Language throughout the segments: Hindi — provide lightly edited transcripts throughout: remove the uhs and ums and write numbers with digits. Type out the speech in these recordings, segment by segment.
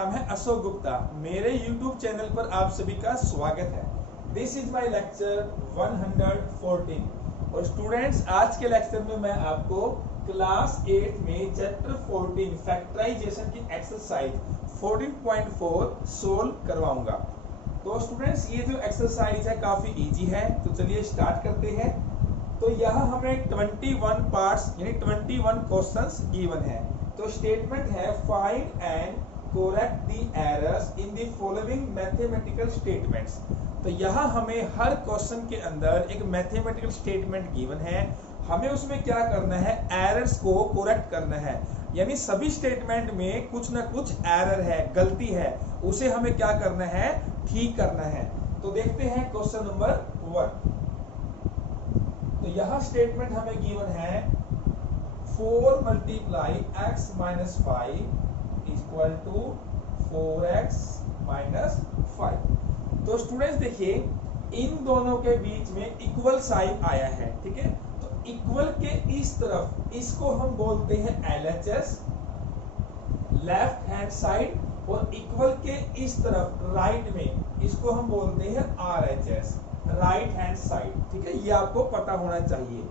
नाम है अशोक गुप्ता। मेरे YouTube चैनल पर आप सभी का स्वागत है। This is my lecture 114। और स्टूडेंट्स, आज के लेक्चर में मैं आपको क्लास 8 में चैप्टर 14 फैक्टराइजेशन की एक्सरसाइज 14.4 सोल्व करवाऊंगा। तो स्टूडेंट्स, ये जो एक्सरसाइज है काफी इजी है, तो चलिए स्टार्ट करते हैं। तो यहाँ हमें 21 पार्ट्स यानी 21 क्वेश्चंस गिवन है। तो स्टेटमेंट है find and correct the errors in the following mathematical statements. तो यहाँ हमें हर क्वेश्चन के अंदर एक मैथमेटिकल स्टेटमेंट गिवन है, हमें उसमें क्या करना है, एरर्स को करेक्ट करना है। यानी सभी स्टेटमेंट में कुछ ना कुछ एरर है, गलती है, उसे हमें क्या करना है, ठीक करना है। तो देखते हैं क्वेश्चन नंबर 1। तो यहाँ स्टेटमेंट हमें गिवन है 4 multiply x minus 5 equal to 4x minus 5। तो स्टूडेंट्स देखिए, इन दोनों के बीच में इक्वल साइन आया है, ठीक है। तो इक्वल के इस तरफ इसको हम बोलते हैं LHS लेफ्ट हैंड साइड, और इक्वल के इस तरफ राइट में इसको हम बोलते हैं RHS राइट हैंड साइड, ठीक है। ये आपको पता होना चाहिए।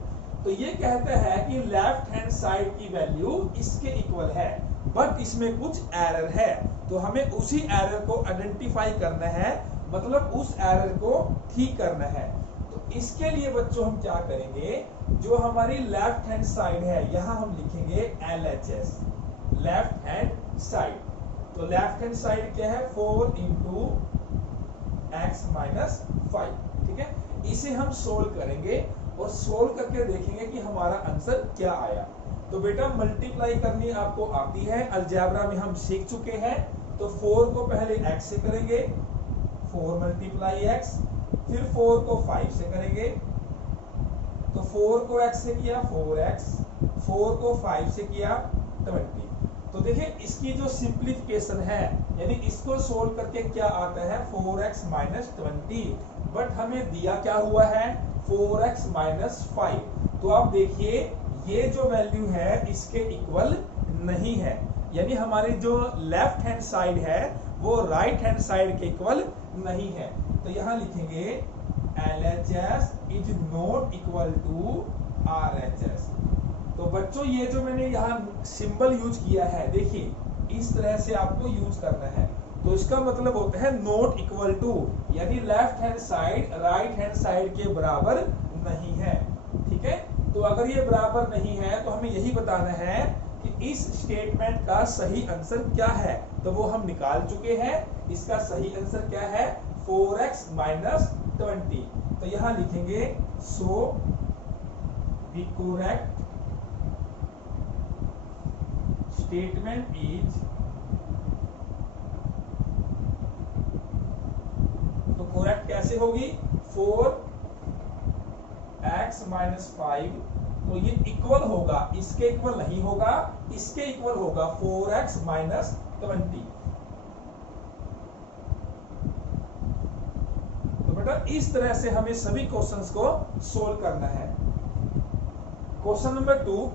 तो ये कहता है कि लेफ्ट हैंड साइड की वैल्यू इसके इक्वल है, बट इसमें कुछ एरर है। तो हमें उसी एरर को आइडेंटिफाई करना है, मतलब उस एरर को ठीक करना है। तो इसके लिए बच्चों हम क्या करेंगे, जो हमारी लेफ्ट हैंड साइड है यहाँ हम लिखेंगे LHS लेफ्ट हैंड साइड। तो लेफ्ट हैंड साइड क्या है, 4 इंटू x माइनस 5, ठीक है। इसे हम सोल्व करेंगे और सोल्व करके देखेंगे कि हमारा आंसर क्या आया। तो बेटा मल्टीप्लाई करनी आपको आती है, अलजेब्रा में हम सीख चुके हैं। तो 4 को पहले x से करेंगे, 4 मल्टीप्लाई x, फिर 4 को 5 से करेंगे। तो 4 को x से किया 4x, 4 को 5 से किया 20। तो देखिए इसकी जो सिंप्लीफिकेशन है, यानी इसको सोल्व करके क्या आता है, 4x माइनस 20, बट हमें दिया क्या हुआ है, 4x माइनस 5। तो आप देखिए ये जो वैल्यू है इसके इक्वल नहीं है, यानी हमारी जो लेफ्ट हैंड साइड है वो राइट हैंड साइड के इक्वल नहीं है। तो यहाँ लिखेंगे LHS is not equal to RHS। तो बच्चों ये जो मैंने यहाँ सिंबल यूज किया है, देखिए इस तरह से आपको यूज करना है। तो इसका मतलब होता है नॉट इक्वल टू, यानी left hand side right hand side के बराबर नहीं है, ठीक है। तो अगर ये बराबर नहीं है तो हमें यही बताना है कि इस स्टेटमेंट का सही आंसर क्या है। तो वो हम निकाल चुके हैं, इसका सही आंसर क्या है, 4x माइनस 20। तो यहाँ लिखेंगे so the correct statement is, तो करेक्ट कैसे होगी, 4x माइनस 5, तो ये इक्वल होगा, इसके इक्वल नहीं होगा, इसके इक्वल होगा 4x माइनस 20। तो बेटा इस तरह से हमें सभी क्वेश्चंस को सोल्व करना है। Question number 2।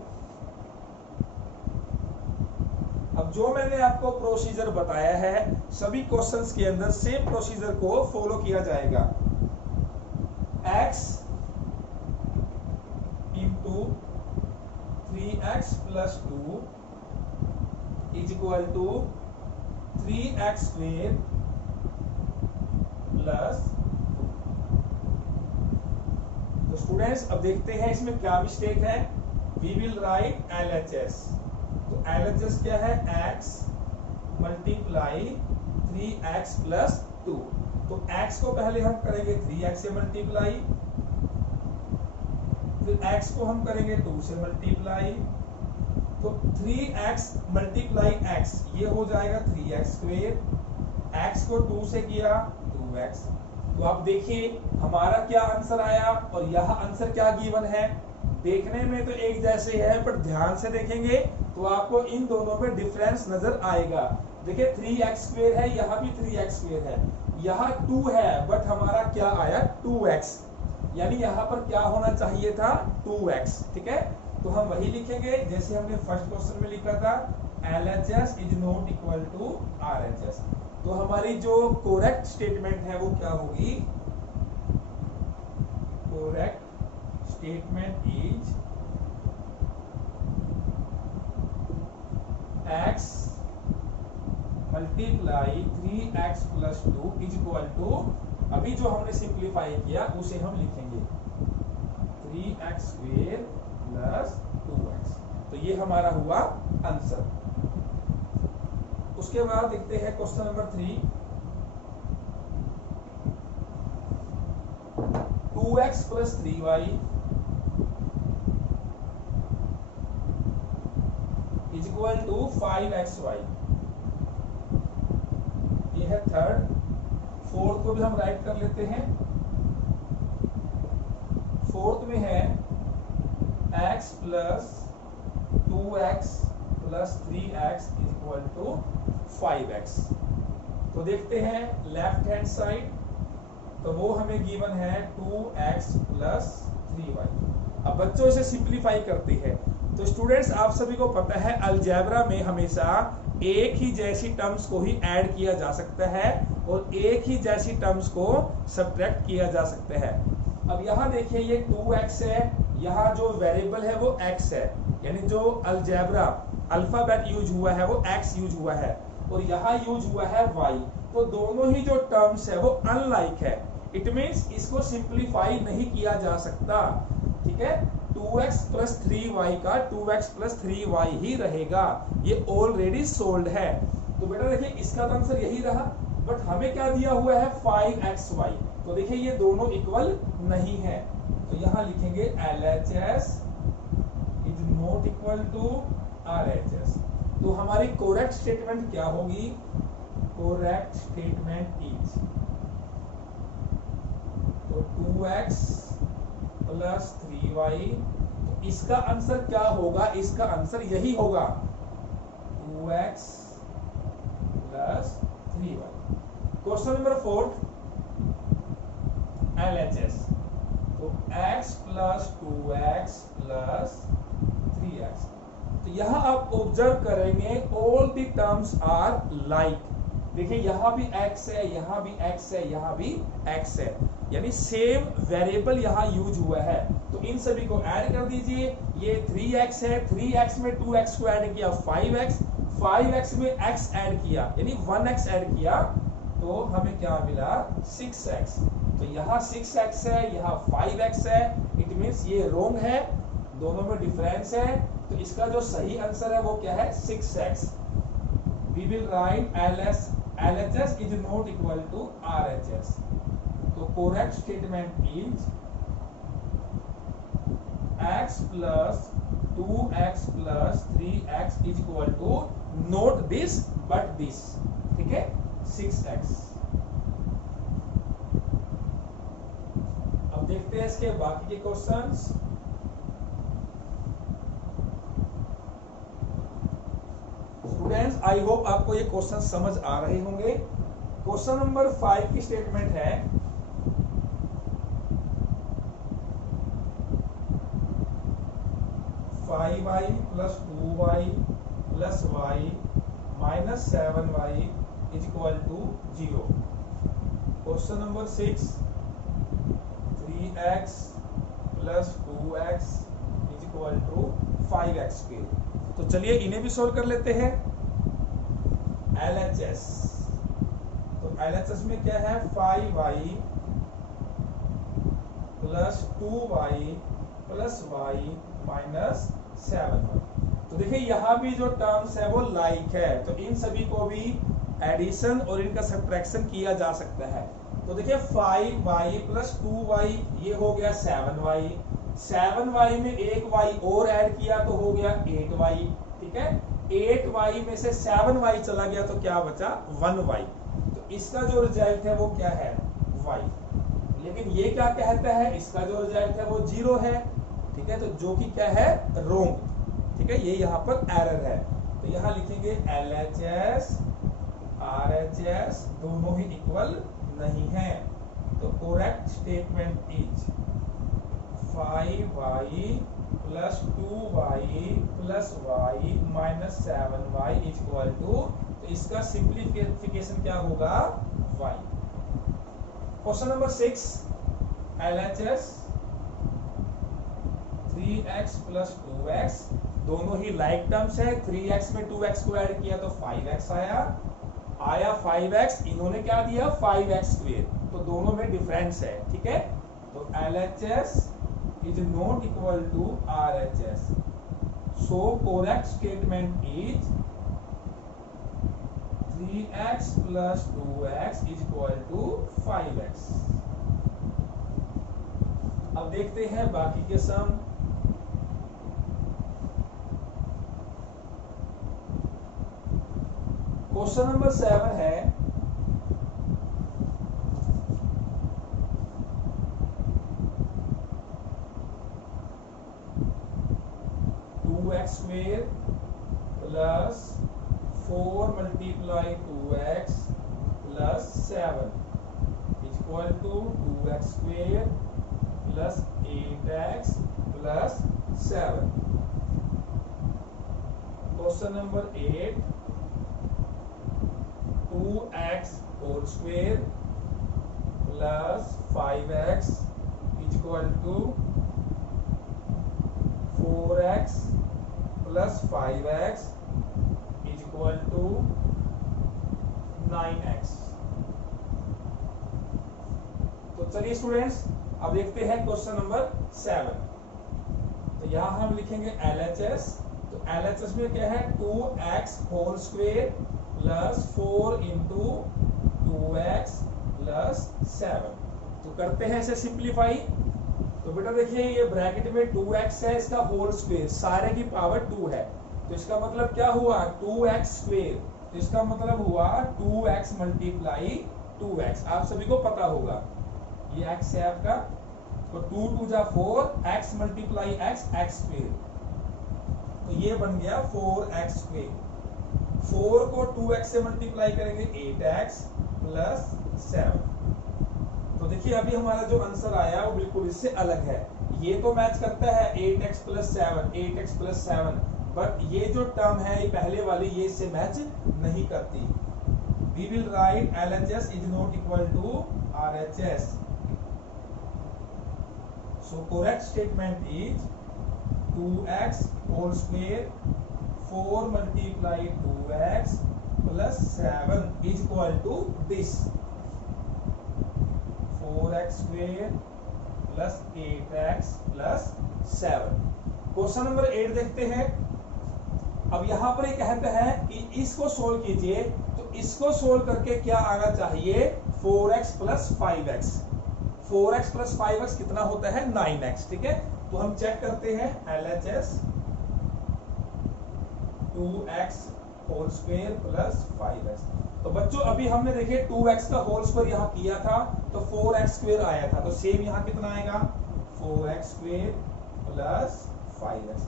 अब जो मैंने आपको प्रोसीजर बताया है, सभी क्वेश्चंस के अंदर सेम प्रोसीजर को फॉलो किया जाएगा। x into 3x plus 2 is equal to 3x square plus 2। तो स्टूडेंट्स अब देखते हैं इसमें क्या मिस्टेक है। We will write LHS। तो LHS क्या है, x मल्टीप्लाई 3x प्लस 2। तो x को पहले हम करेंगे 3x से मल्टीप्लाई, फिर x को हम करेंगे 2 से मल्टीप्लाई। तो 3x मल्टीप्लाई x ये हो जाएगा 3x स्क्वेयर, x को 2 से किया 2x। तो आप देखिए हमारा क्या आंसर आया और यह आंसर क्या गिवन है। देखने में तो एक जैसे है, पर ध्यान से देखेंगे तो आपको इन दोनों में डिफरेंस नजर आएगा। देखिए 3x स्क्वेयर है, यहाँ भी 3x स्क्वेयर है, यहाँ 2 है, बट हमारा क्या आया 2x, यानी यहाँ पर क्या होना चाहिए था 2x, ठीक है। तो हम वही लिखेंगे जैसे हमने फर्स्ट क्वेश्चन में लिखा था, LHS is not equal to RHS। तो हमारी जो कोरेक्ट स्टेटमेंट है वो क्या होगी? Correct statement is x multiply 3x plus 2 is equal to, अभी जो हमने सिंप्लीफाई किया उसे हम लिखेंगे 3x स्क्वायर प्लस 2x। तो ये हमारा हुआ आंसर। उसके बाद देखते हैं question number 3। 2x plus 3y is equal to 5xy। ये है थर्ड। फोर्थ को भी हम राइट कर लेते हैं। फोर्थ में है x plus 2x plus 3x is equal to 5x। तो देखते हैं लेफ्ट हैंड साइड, तो वो हमें गिवन है 2x प्लस 3y। अब बच्चों इसे सिंप्लीफाई करते हैं। तो स्टूडेंट्स आप सभी को पता है अलजेब्रा में हमेशा एक ही जैसी टर्म्स को ही ऐड किया जा सकता है और एक ही जैसी टर्म्स को सब्ट्रैक्ट किया जा सकता है। अब यहाँ देखिए ये 2x है, यहाँ जो वेरिएबल है वो x है, यानी जो अलजेब्रा अल्फाबेट यूज हुआ है वो x यूज हुआ है और यहाँ यूज हुआ है y। तो दोनों ही जो टर्म्स है वो अनलाइक है। इट मींस इसको सिंप्लीफाई नहीं किया जा सकता। ठीक है, 2x प्लस 3y का 2x प्लस 3y ही रहेगा। ये ऑलरेडी सोल्ड है। तो बेटा देखिए इसका तो आंसर यही रहा, बट हमें क्या दिया हुआ है 5xy। तो देखिए ये दोनों इक्वल नहीं है, तो यहाँ लिखेंगे LHS is not equal to RHS। तो हमारी कोरेक्ट स्टेटमेंट क्या होगी? कोरेक्ट स्टेटमेंट इज, तो 2x प्लस 3y, तो इसका आंसर क्या होगा? इसका आंसर यही होगा 2x plus 3y। Question number 4 LHS, तो x plus 2x plus 3x। तो यहाँ आप ऑब्जर्व करेंगे all the terms are like. देखिए यहाँ भी x है, यहाँ भी x है, यहाँ भी x है, यानी सेम वेरिएबल यहाँ यूज हुआ है। तो इन सभी को ऐड कर दीजिए। ये 3x है, 3x में 2x को ऐड किया 5x, 5x में x ऐड किया यानी 1x ऐड किया, तो हमें क्या मिला 6x। तो यहाँ 6x है, यहाँ 5x है। इट मींस ये रोंग है, दोनों में डिफरेंस है। तो इसका जो सही आंसर है वो क्या है 6x। We will write LHS is not equal to RHS। तो correct statement is x plus 2x plus 3x is equal to not this but this. ठीक है, 6x। अब देखते हैं इसके बाकी के क्वेश्चंस। स्टूडेंट्स आई होप आपको ये क्वेश्चन समझ आ रहे होंगे। क्वेश्चन नंबर 5 की स्टेटमेंट है 5y plus 2y plus y minus 7y is equal to 0। Question number 6 3x plus 2x is equal to 5x square. तो चलिए इन्हें भी सोल्व कर लेते हैं। LHS, तो LHS में क्या है 5y plus 2y plus y minus 7y। तो देखिए यहाँ भी जो टर्म्स है वो लाइक है, तो इन सभी को भी एडिशन और इनका सब्ट्रैक्शन किया जा सकता है। तो देखिए 5y प्लस 2y ये हो गया 7y, 7y में एक y और ऐड किया तो हो गया 8y। ठीक है, 8y में से 7y चला गया तो क्या बचा 1y। तो इसका जो रिजल्ट है वो क्या है y। लेकिन ये क्या कहता है, इसका जो रिजल्ट है वो 0 है। ठीक है, तो जो कि क्या है रोंग। ठीक है, ये यहाँ पर एरर है। तो यहाँ लिखेंगे LHS RHS दोनों ही इक्वल नहीं है। तो correct statement is 5y plus 2y plus y minus 7y equal to, तो इसका सिंप्लीफिकेशन क्या होगा, y। Question number 6, LHS 3x plus 2x, दोनों ही लाइक टर्म्स है। 3x में 2x को ऐड किया तो 5x आया 5x, इन्होंने क्या दिया 5x स्क्वायर, तो दोनों में डिफरेंस है, ठीक है। तो LHS is not equal to RHS, so correct statement is 3x plus 2x is equal to 5x। अब देखते हैं बाकी के सम। क्वेश्चन नंबर 7 है, x square plus 4 multiply 2x plus 7 equal to 2x square plus 8x plus 7। Question number 8, 2x whole square plus 5x equal to 4x plus 5x is equal to 9x। तो चलिए स्टूडेंट्स, अब देखते हैं क्वेश्चन नंबर 7। तो यहां हम लिखेंगे LHS। तो LHS में क्या है, 2x whole square plus 4 into 2x plus 7। तो करते हैं इसे सिंप्लीफाई। तो बेटा देखिए, ये ब्रैकेट में 2x है, इसका होल स्क्वायर, सारे की पावर 2 है, तो इसका मतलब क्या हुआ 2x स्क्वायर, तो इसका मतलब हुआ 2x मल्टीप्लाई 2x। आप सभी को पता होगा ये x है आपका, तो 2 2 जा 4, x multiply x, x square, तो ये बन गया 4x स्क्वायर। 4 को 2x से मल्टीप्लाई करेंगे 8x प्लस 7। तो देखिए अभी हमारा जो आंसर आया वो बिल्कुल इससे अलग है। ये तो मैच करता है 8x plus 7, 8x plus 7, but ये जो टर्म है ये पहले वाली, ये इससे मैच नहीं करती। We will write LHS is not equal to RHS. So correct statement is 2x whole square 4 multiply 2x plus 7 is equal to this 4x square plus 8x plus 7। Question number 8 देखते हैं। अब यहां पर ये कहता है कि इसको सोल्व कीजिए, तो इसको सोल्व करके क्या आना चाहिए 4x plus 5x। 4x plus 5x कितना होता है 9x, ठीक है। तो हम चेक करते हैं LHS 2x whole square plus 5x। तो बच्चों अभी हमने देखिए 2x का होल स्क्वायर यहाँ किया था तो 4x स्क्वायर आया था, तो सेम यहाँ कितना आएगा 4x स्क्वायर प्लस 5x।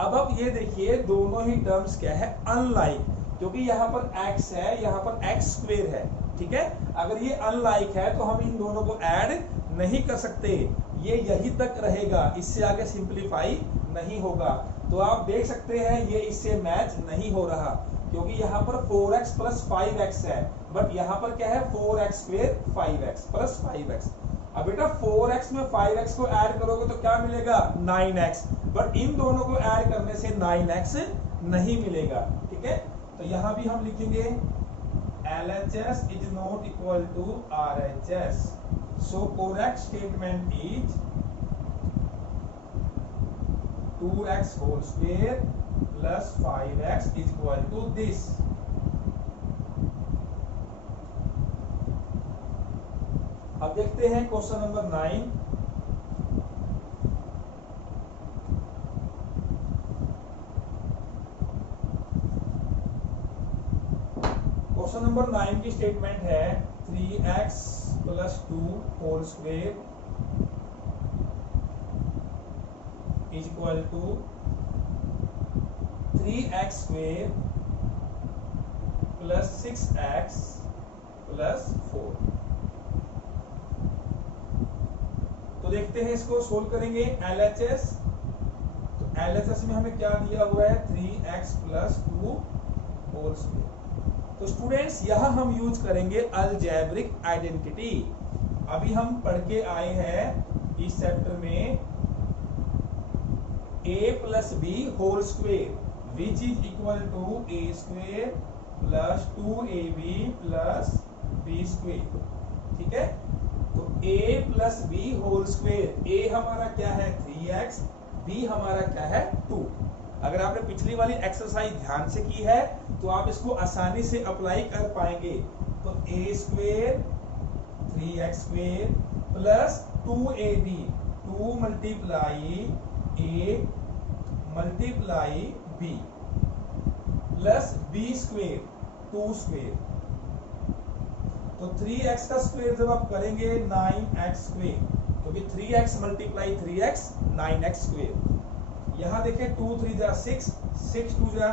अब ये देखिए दोनों ही टर्म्स क्या है अनलाइक, क्योंकि यहाँ पर x है, यहाँ पर x स्क्वायर है, ठीक है। अगर ये अनलाइक है तो हम इन दोनों को ऐड नहीं कर सकते, ये यही तक रहेगा, इससे आगे सिंप्लीफाई नहीं होगा। तो आप देख सकते हैं ये इससे मैच नहीं हो रहा, क्योंकि यहाँ पर 4x प्लस 5x है, बट यहाँ पर क्या है 4x square 5x plus 5x। अब बेटा 4x में 5x को ऐड करोगे तो क्या मिलेगा 9x, बट इन दोनों को ऐड करने से 9x नहीं मिलेगा, ठीक है। तो यहाँ भी हम लिखेंगे LHS is not equal to RHS, so correct statement is 2x whole square plus 5x is equal to this। अब देखते हैं क्वेश्चन नंबर 9। क्वेश्चन नंबर 9 की स्टेटमेंट है 3x plus 2 whole square is equal to 3x square plus 6x plus 4। तो देखते हैं इसको सोल्व करेंगे LHS। तो LHS में हमें क्या दिया हुआ है 3x + 2 होल स्क्वायर। तो स्टूडेंट्स यहाँ हम यूज करेंगे अलजेब्रिक आइडेंटिटी। अभी हम पढ़ के आए हैं इस चैप्टर में a + b whole square which is equal to a² + 2ab + b square. ठीक है, तो a + b whole square, a हमारा क्या है 3x, b हमारा क्या है 2। अगर आपने पिछली वाली एक्सरसाइज ध्यान से की है तो आप इसको आसानी से अप्लाई कर पाएंगे। तो a² 3x² + 2ab 2 × a × b plus b² 2²। तो 3x का स्क्वायर जब आप करेंगे 9x², तो भी 3x × 3x 9x²। यहाँ देखें 2 3 जा 6, 6 2 जा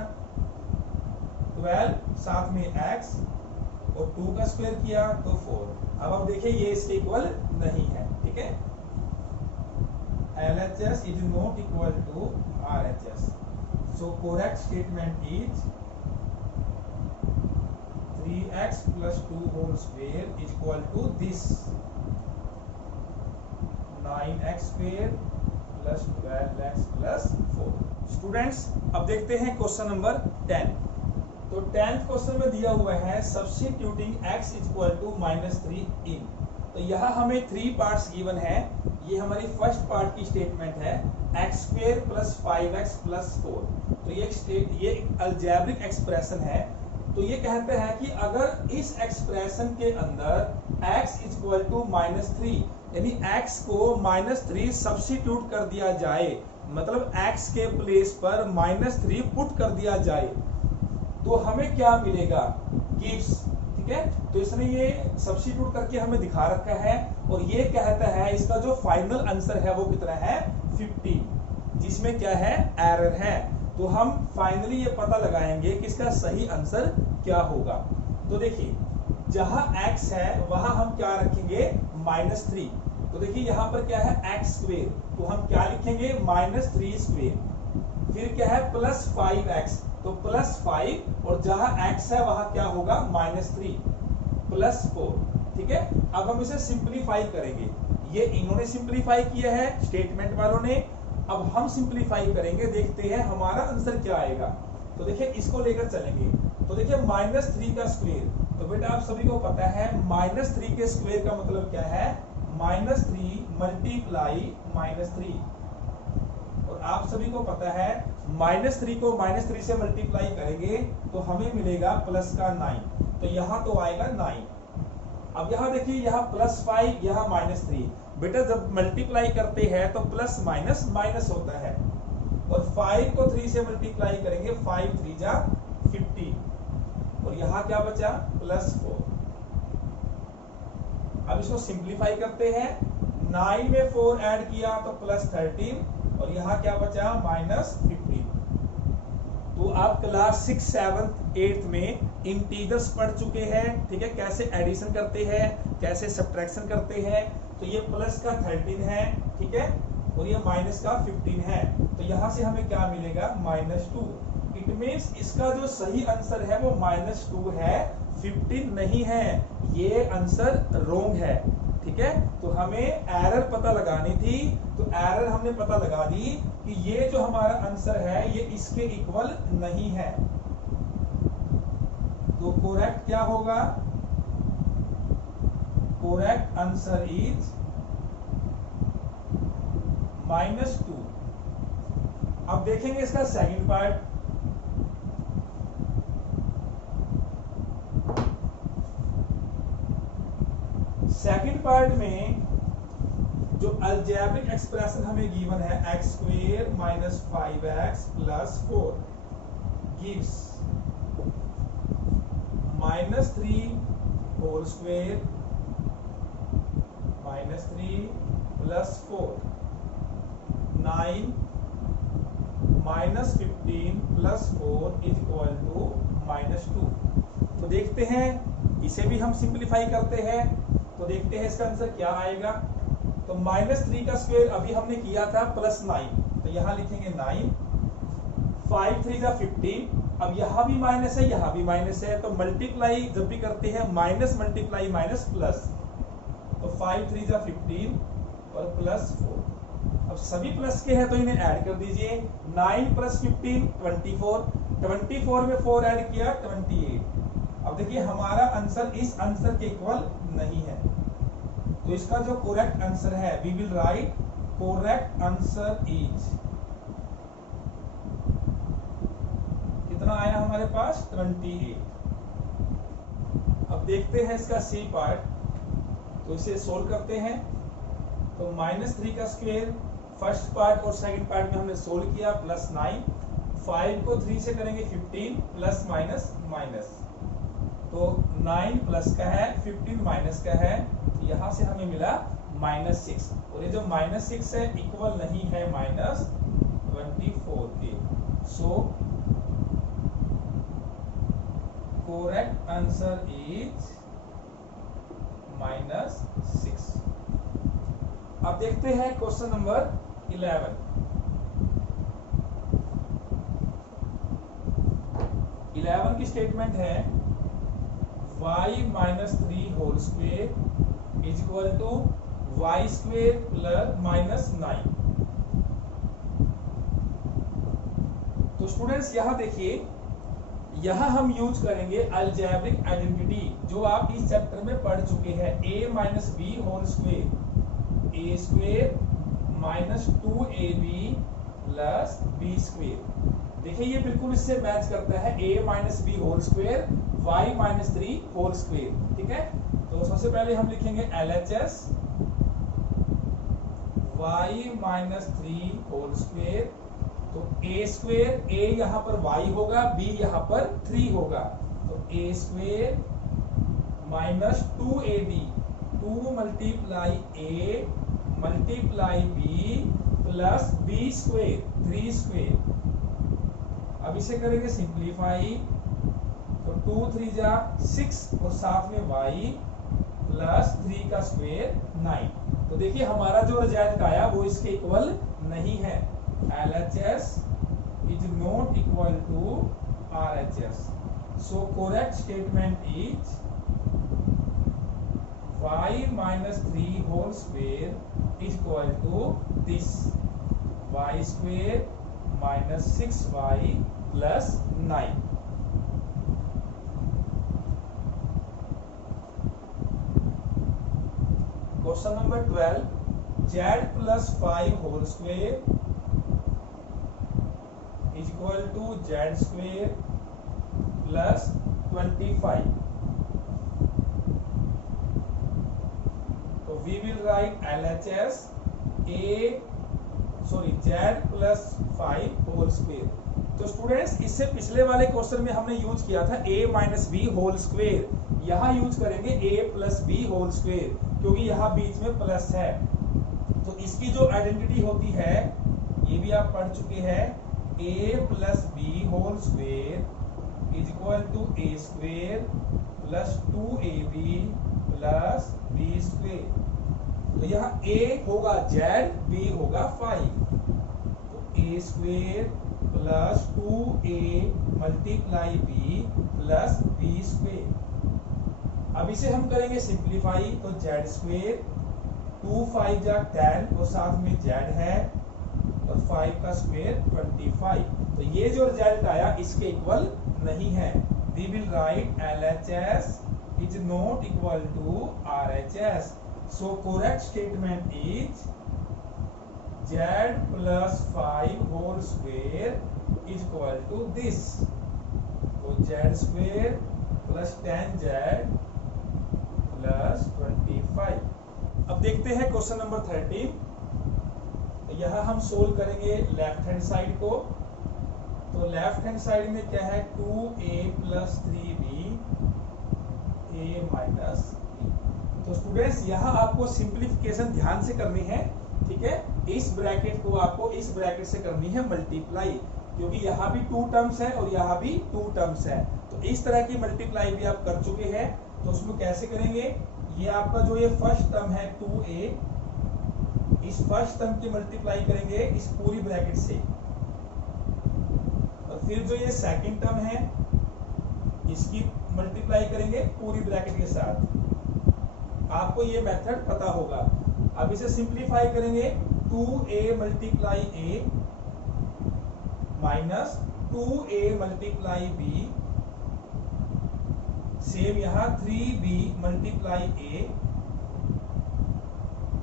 12, साथ में x और 2 का स्क्वायर किया तो 4। अब आप देखिए ये इसके इक्वल नहीं है। ठीक है, LHS is not equal to RHS. So correct statement is 3x + 2 whole square is equal to this 9x² + 12x + 4। Students अब देखते हैं क्वेश्चन नंबर 10। तो 10th क्वेश्चन में दिया हुआ है सब्स्टिट्यूटिंग x = -3 इन। तो यहाँ हमें 3 पार्ट्स गिवन है। ये हमारी फर्स्ट पार्ट की स्टेटमेंट है x² + 5x + 4। तो ये अलजेब्रिक एक्सप्रेशन है। तो ये कहते हैं कि अगर इस एक्सप्रेशन के अंदर x = -3 यानी x को -3 सब्स्टिट्यूट कर दिया जाए, मतलब x के प्लेस पर -3 पुट कर दिया जाए, तो हमें क्या मिलेगा गिव्स। ठीक है, तो इसने ये सब्स्टिट्यूट करके हमें दिखा रखा है और ये कहता है इसका जो फाइनल आंसर है वो कितना है 15, जिसमें क्या है एरर है। तो हम फाइनली ये पता लगाएंगे कि इसका सही आंसर क्या होगा। तो देखिए जहां x है वहां हम क्या रखेंगे -3। तो देखिए यहाँ पर क्या है x², तो हम क्या लिखेंगे -3²। फिर क्या है +5x, तो +5 और जहां x है वहां क्या होगा -3 + 4। ठीक है, अब हम इसे सिंपलीफाई करेंगे। ये इन्होंने सिंपलीफाई किया है स्टेटमेंट वालों ने, अब हम सिंपलीफाई करेंगे, देखते हैं हमारा आंसर क्या आएगा। तो देखिए इसको लेकर चलेंगे। तो देखिए -3 का स्क्वायर, तो बेटा आप सभी को पता है -3 के स्क्वायर का मतलब क्या है -3 × -3। और आप सभी को पता है -3 को -3 से मल्टीप्लाई करेंगे तो हमें मिलेगा प्लस का 9। तो यहाँ तो आएगा 9। अब यहाँ देखिए यहाँ +5 यहाँ -3। बेटा जब मल्टीप्लाई करते हैं तो प्लस माइनस माइनस होता है, और 5 को 3 से मल्टीप्लाई करेंगे 5 3 जा 15, और यहाँ क्या बचा +4। अब इसको सिंप्लीफाई करते हैं, 9 में 4 ऐड किया तो +13, और यहाँ क्या बचा -15। तो आप क्लास 6, 7, 8 में इंटीजर्स पढ़ चुके हैं। ठीक है, कैसे एडिशन करते हैं, कैसे सब्ट्रैक्शन करते हैं। तो ये प्लस का 13 है, ठीक है, और ये माइनस का 15 है। तो यहाँ से हमें क्या मिलेगा -2। इट मीन्स इसका जो सही आंसर है वो -2 है, 15 नहीं है। ये आंसर रोंग है। ठीक है, तो हमें एरर पता लगानी थी, तो एरर हमने पता लगा दी कि ये जो हमारा आंसर है ये इसके इक्वल नहीं है। तो करेक्ट क्या होगा, करेक्ट आंसर इज -2। अब देखेंगे इसका सेकंड पार्ट। सेकंड पार्ट में जो अलजेब्रिक एक्सप्रेशन हमें गिवन है x² - 5x + 4 gives -3 whole square -3 + 4 9 -15 + 4 is equal to -2। तो देखते हैं, इसे भी हम सिंप्लीफाई करते हैं। तो देखते हैं इसका आंसर क्या आएगा। तो तो -3 का स्क्वायर अभी हमने किया था +9, तो यहाँ लिखेंगे 9, 5 3 जा 15, अब यहाँ भी माइनस है यहाँ भी माइनस है, तो मल्टीप्लाई जब भी करते हैं माइनस मल्टीप्लाई माइनस प्लस, तो 5 3 जा 15 और +4। अब सभी प्लस के हैं तो इन्हें ऐड कर दीजिए, 9 + 15 24, 24 में 4 ऐड किया 28। अब देखिए हमारा आंसर इस आंसर के इक्वल नहीं है, तो इसका जो करेक्ट आंसर है we will write correct answer is, कितना आया हमारे पास 28। अब देखते हैं इसका सी पार्ट, तो इसे सोल्व करते हैं। तो -3 का स्क्वायर फर्स्ट पार्ट और सेकंड पार्ट में हमने सोल्व किया, +9, 5 को 3 से करेंगे 15, प्लस माइनस माइनस, तो 9 प्लस का है 15 माइनस का है, तो यहाँ से हमें मिला -6, और ये जो -6 है इक्वल नहीं है -24 के। So correct answer is -6। अब देखते हैं क्वेश्चन नंबर 11। 11 की स्टेटमेंट है y - 3 whole square is equal to y square plus -9। तो स्टूडेंट्स यहाँ देखिए, यहाँ हम यूज करेंगे अलजेब्रिक आइडेंटिटी जो आप इस चैप्टर में पढ़ चुके हैं, a - b whole square a square -2ab plus b square. देखिए ये बिल्कुल इससे मैच करता है, a - b whole square y - 3 whole square, ठीक है। तो सबसे पहले हम लिखेंगे LHS y - 3 होल स्क्वायर, तो a स्क्वायर, a यहाँ पर y होगा, b यहाँ पर 3 होगा, तो a square -2ab, 2 multiply a multiply b plus b square 3 square. अब इसे करेंगे सिंप्लीफाई, तो 2 3 जा 6 और साथ में y प्लस 3 का स्क्वायर 9। तो देखिए हमारा जो रिजल्ट आया वो इसके इक्वल नहीं है, LHS is not equal to RHS. So correct statement is y - 3 whole square is equal to this, y square minus 6y plus 9. Question number 12, z plus 5 whole square is equal to z square plus 25. So we will write LHS z plus 5 whole square. तो स्टूडेंट्स इससे पिछले वाले क्वेश्चन में हमने यूज किया था a minus b whole square, यहाँ यूज करेंगे a plus b whole square, क्योंकि यहाँ बीच में प्लस है। तो इसकी जो आइडेंटिटी होती है ये भी आप पढ़ चुके हैं, a plus b whole square is equal to a square plus 2ab plus b square. तो यहाँ a होगा z, b होगा 5, तो a square plus 2a multiply b plus b square. अब इसे हम करेंगे सिंप्लीफाई, तो z स्क्वायर 2 5 जा 10 और साथ में z है और 5 का स्क्वायर 25। तो ये जो रिजल्ट आया इसके इक्वल नहीं है। We will write LHS is not equal to RHS. So correct statement is z plus 5 whole square is equal to this. So z square plus 10z plus 25. अब देखते हैं क्वेश्चन नंबर 13। यहाँ हम सोल्व करेंगे लेफ्ट हैंड साइड को। तो लेफ्ट हैंड साइड में क्या है, 2a plus 3b a minus b। तो स्टूडेंट्स यहाँ आपको सिंप्लीफिकेशन ध्यान से करनी है, ठीक है। इस ब्रैकेट को आपको इस ब्रैकेट से करनी है मल्टीप्लाई, क्योंकि यहाँ भी 2 टर्म्स है और यहाँ भी 2 टर्म्स है। तो इस तरह की मल्टीप्लाई भी आप कर चुके हैं, तो उसमें कैसे करेंगे, ये आपका जो ये फर्स्ट टर्म है 2a इस फर्स्ट टर्म की मल्टीप्लाई करेंगे इस पूरी ब्रैकेट से, और फिर जो ये सेकंड टर्म है इसकी मल्टीप्लाई करेंगे पूरी ब्रैकेट के साथ। आपको ये मेथड पता होगा। अब इसे सिंप्लीफाई करेंगे, 2a multiply a minus 2a multiply b, same यहां 3b multiply a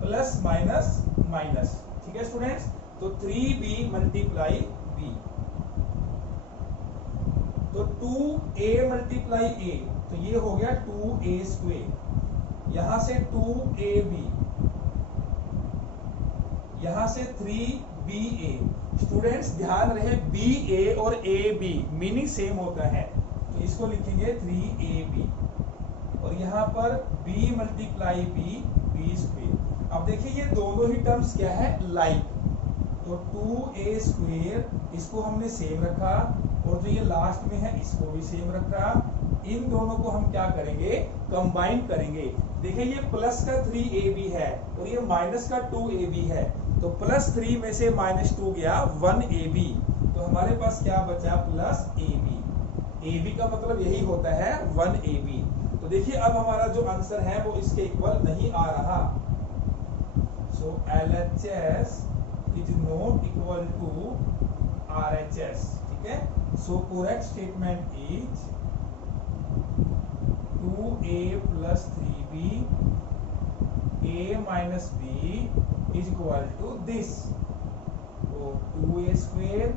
plus minus minus. ठीक है स्टूडेंट्स, तो 3b मल्टीप्लाई b, तो 2a मल्टीप्लाई a, तो ये हो गया 2a स्क्वेयर, यहां से 2ab, यहां से 3ba। स्टूडेंट्स ध्यान रहे ba और ab मीनिंग सेम होता है, तो इसको लिखेंगे 3ab, और यहां पर b मल्टीप्लाई b स्क्वेयर। अब देखिए ये दोनों ही टर्म्स क्या है, लाइक, तो 2a स्क्वेयर इसको हमने सेम रखा, और जो ये लास्ट में है इसको भी सेम रखा। इन दोनों को हम क्या करेंगे, कंबाइन करेंगे। देखिए ये प्लस का 3ab है और ये माइनस का 2ab है, तो प्लस 3 में से माइनस 2 गया 1ab, तो हमारे पास क्या बचा, प्लस ab। ab का मतलब यही होता है 1ab। तो देखिए अब हमारा जो आंसर है वो इसके इक्वल नहीं आ रहा, so LHS is not equal to RHS। ठीक है, so correct statement is 2a plus 3b a minus b is equal to this, तो 2a square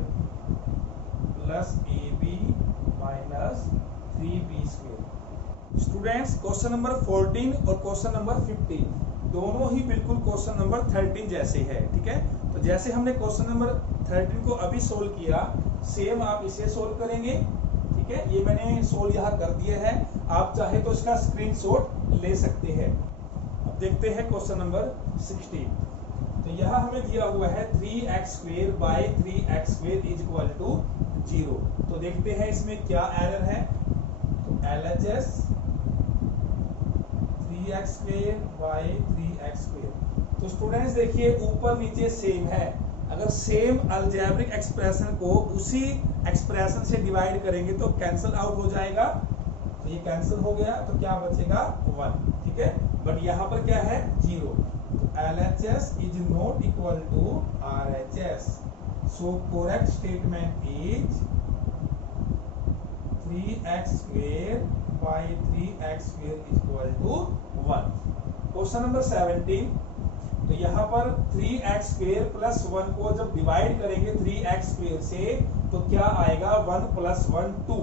plus ab minus 3b square। Students question number 14 और क्वेश्चन नंबर 15 दोनों ही बिल्कुल क्वेश्चन नंबर 13 जैसे है। ठीक है, तो जैसे हमने क्वेश्चन नंबर 13 को अभी सोल्व किया, सेम आप इसे सोल्व करेंगे। ठीक है, ये मैंने सोल्व यहाँ कर दिया है, आप चाहे तो इसका स्क्रीनशॉट ले सकते हैं। अब देखते हैं क्वेश्चन नंबर 16। तो यहाँ हमें दिया हुआ है 3x square by 3x square is equal to 0। तो देखते हैं इसमें क्या एरर है। तो LHS 3x square by 3x square. तो स्टूडेंट्स देखिए ऊपर नीचे सेम है, अगर सेम अलजेब्रिक एक्सप्रेशन को उसी एक्सप्रेशन से डिवाइड करेंगे तो कैंसिल आउट हो जाएगा, तो ये कैंसिल हो गया, तो क्या बचेगा 1। ठीक है, बट यहाँ पर क्या है 0, तो LHS is not equal to RHS, so correct statement is 3x square by 3x square is equal to 1। Question number 17। तो यहाँ पर 3x स्क्वायर प्लस 1 को जब डिवाइड करेंगे 3x स्क्वायर से तो क्या आएगा 1 प्लस 1 2,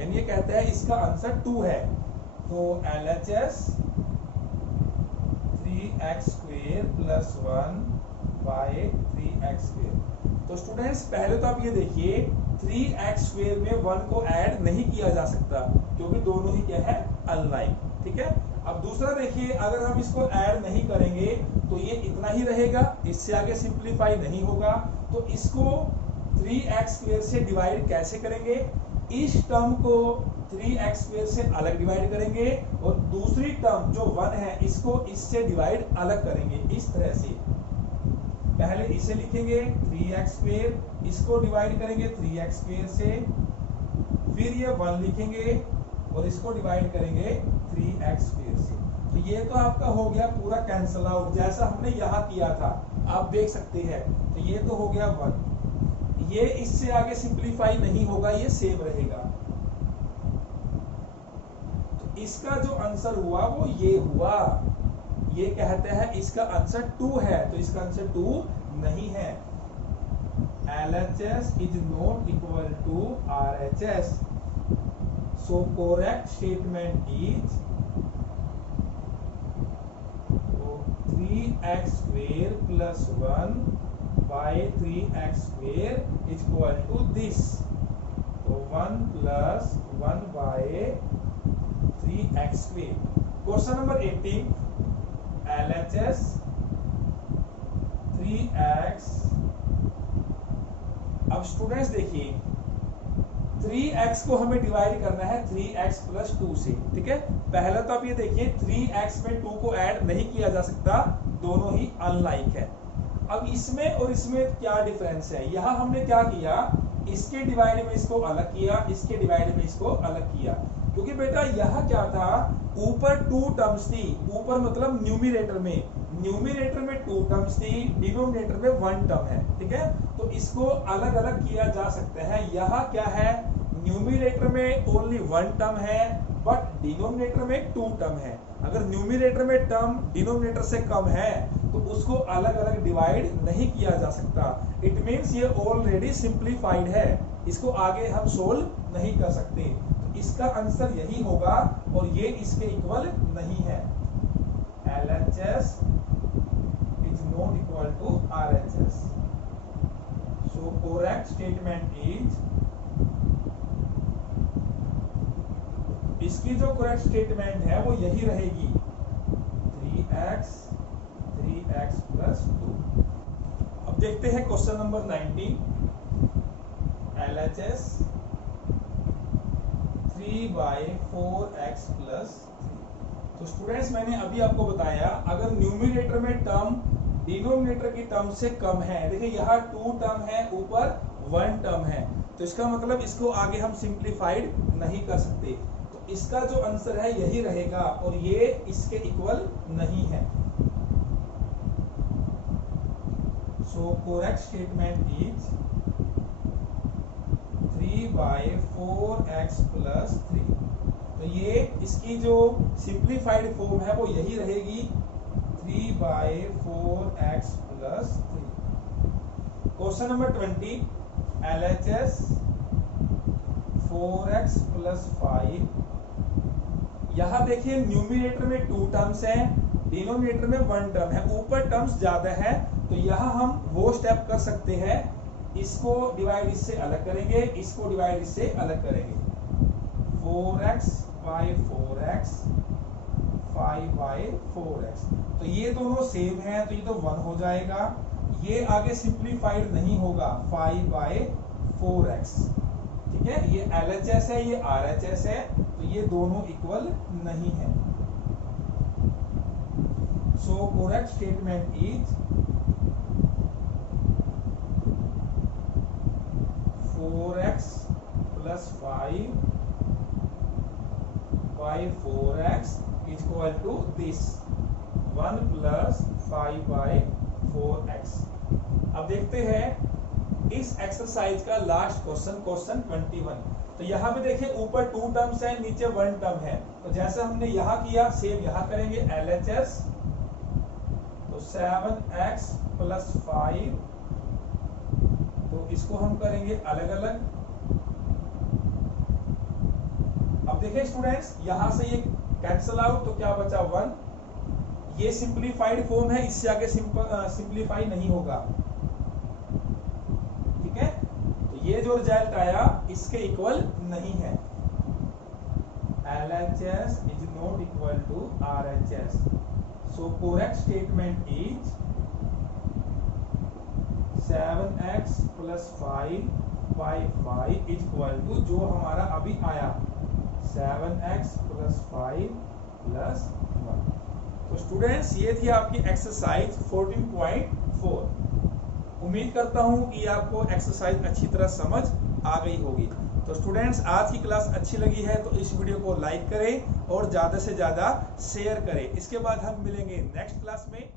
यानी ये कहते हैं इसका आंसर 2 है। तो LHS 3x square plus 1 by 3x square. तो स्टूडेंट्स पहले तो आप ये देखिए 3x स्क्वायर में 1 को ऐड नहीं किया जा सकता क्योंकि दोनों ही क्या है, अनलाइक। ठीक है, अब दूसरा देखिए अगर हम इसको ऐड नहीं करेंगे तो ये इतना ही रहेगा, इससे आगे सिंप्लीफाई नहीं होगा। तो इसको 3x स्क्वायर से डिवाइड कैसे करेंगे, इस टर्म को 3x स्क्वायर से अलग डिवाइड करेंगे और दूसरी टर्म जो 1 है इसको इससे डिवाइड अलग करेंगे। इस तरह से पहले इसे लिखेंगे 3x स्क्वायर, इसको डिवाइड करेंगे 3x स्क्वायर से, फिर ये 1 लिखेंगे और इसको डिवाइड करेंगे 3x स्क्वायर से। तो ये तो आपका हो गया पूरा कैंसल आउट, जैसा हमने यहाँ किया था, आप देख सकते हैं। तो ये तो हो गया 1, ये इससे आगे सिंप्लीफाई नहीं होगा, ये सेम रहेगा। तो इसका जो आंसर हुआ वो ये हुआ, ये कहते हैं इसका आंसर 2 है, तो इसका आंसर 2 नहीं है। LHS is not equal to RHS, so correct statement is 3x square plus 1 by 3x square is equal to this, so 1 plus 1 by 3x square। Question number 18, LHS 3x। अब स्टूडेंट्स देखिए 3x को हमें डिवाइड करना है 3x प्लस 2 से। ठीक है, पहला तो आप ये देखिए 3x में 2 को ऐड नहीं किया जा सकता, दोनों ही अनलाइक है। अब इसमें और इसमें क्या डिफरेंस है, यहाँ हमने क्या किया, इसके डिवाइड में इसको अलग किया, इसके डिवाइड में इसको अलग किया, क्योंकि बेटा यह क्या था, ऊपर 2 टर्म्स थी, ऊपर मतलब न्यूमिरेटर में 2 टर्म्स थी, डिनोमिनेटर में 1 टर्म है, ठीक है। तो इसको अलग अलग किया जा सकता है। यहाँ क्या है, न्यूमिरेटर में ओनली 1 टर्म है बट डिनोमिनेटर में 2 टर्म है। अगर न्यूमिरेटर में टर्म डिनोमिनेटर से कम है तो उसको अलग अलग डिवाइड नहीं किया जा सकता। इट मीन्स ये ऑलरेडी सिंप्लीफाइड है, इसको आगे हम सोल्व नहीं कर सकते। तो इसका आंसर यही होगा और ये इसके इक्वल नहीं है। LHS is not equal to RHS. So correct statement is, इसकी जो करेक्ट स्टेटमेंट है वो यही रहेगी 3x plus 2। अब देखते हैं question number 19। LHS 3/4x plus 3। तो स्टूडेंट्स मैंने अभी आपको बताया, अगर न्यूमिनेटर में टर्म डिनोमिनेटर की टर्म से कम है, देखिए यहाँ 2 टर्म है, ऊपर 1 टर्म है, तो इसका मतलब इसको आगे हम सिंप्लीफाइड नहीं कर सकते। इसका जो आंसर है यही रहेगा और ये इसके इक्वल नहीं है। So correct statement is 3/4x plus 3। तो ये इसकी जो सिंप्लीफाइड फॉर्म है वो यही रहेगी 3/4x plus 3। Question number 20। LHS 4x plus 5। यहाँ देखिए न्यूमिनेटर में 2 टर्म्स हैं, डिनोमिनेटर में 1 टर्म है, ऊपर टर्म्स ज्यादा है, तो यहाँ हम वो स्टेप कर सकते हैं, इसको डिवाइड इससे अलग करेंगे, इसको डिवाइड इससे अलग करेंगे। 4x/4x 5/4x, तो ये दोनों सेम है तो ये तो 1 हो जाएगा, ये आगे सिंप्लीफाइड नहीं होगा 5/4x, ठीक है। ये LHS है, ये RHS है, तो ये दोनों इक्वल नहीं है। So correct statement is 4x plus 5/4x equal to this 1 plus 5/4x। अब देखते हैं इस एक्सरसाइज का लास्ट क्वेश्चन, क्वेश्चन 21। तो यहाँ पे देखिए ऊपर 2 टर्म्स है, नीचे 1 टर्म है, तो जैसे हमने यहाँ किया सेम यहाँ करेंगे। LHS तो 7x plus 5, तो इसको हम करेंगे अलग अलग। अब देखिए स्टूडेंट्स, यहां से ये कैंसल आउट, तो क्या बचा 1। ये सिंप्लीफाइड फॉर्म है, इससे आगे सिंप्लीफाई नहीं होगा, ये जो रिजल्ट आया इसके इक्वल नहीं है। LHS is not equal to RHS. So correct statement is 7x plus 5/5 equal to जो हमारा अभी आया 7x plus 5 plus 1। तो स्टूडेंट्स ये थी आपकी एक्सरसाइज 14.4। उम्मीद करता हूं कि आपको एक्सरसाइज अच्छी तरह समझ आ गई होगी। तो स्टूडेंट्स आज की क्लास अच्छी लगी है तो इस वीडियो को लाइक करें और ज़्यादा से ज़्यादा शेयर करें। इसके बाद हम मिलेंगे नेक्स्ट क्लास में।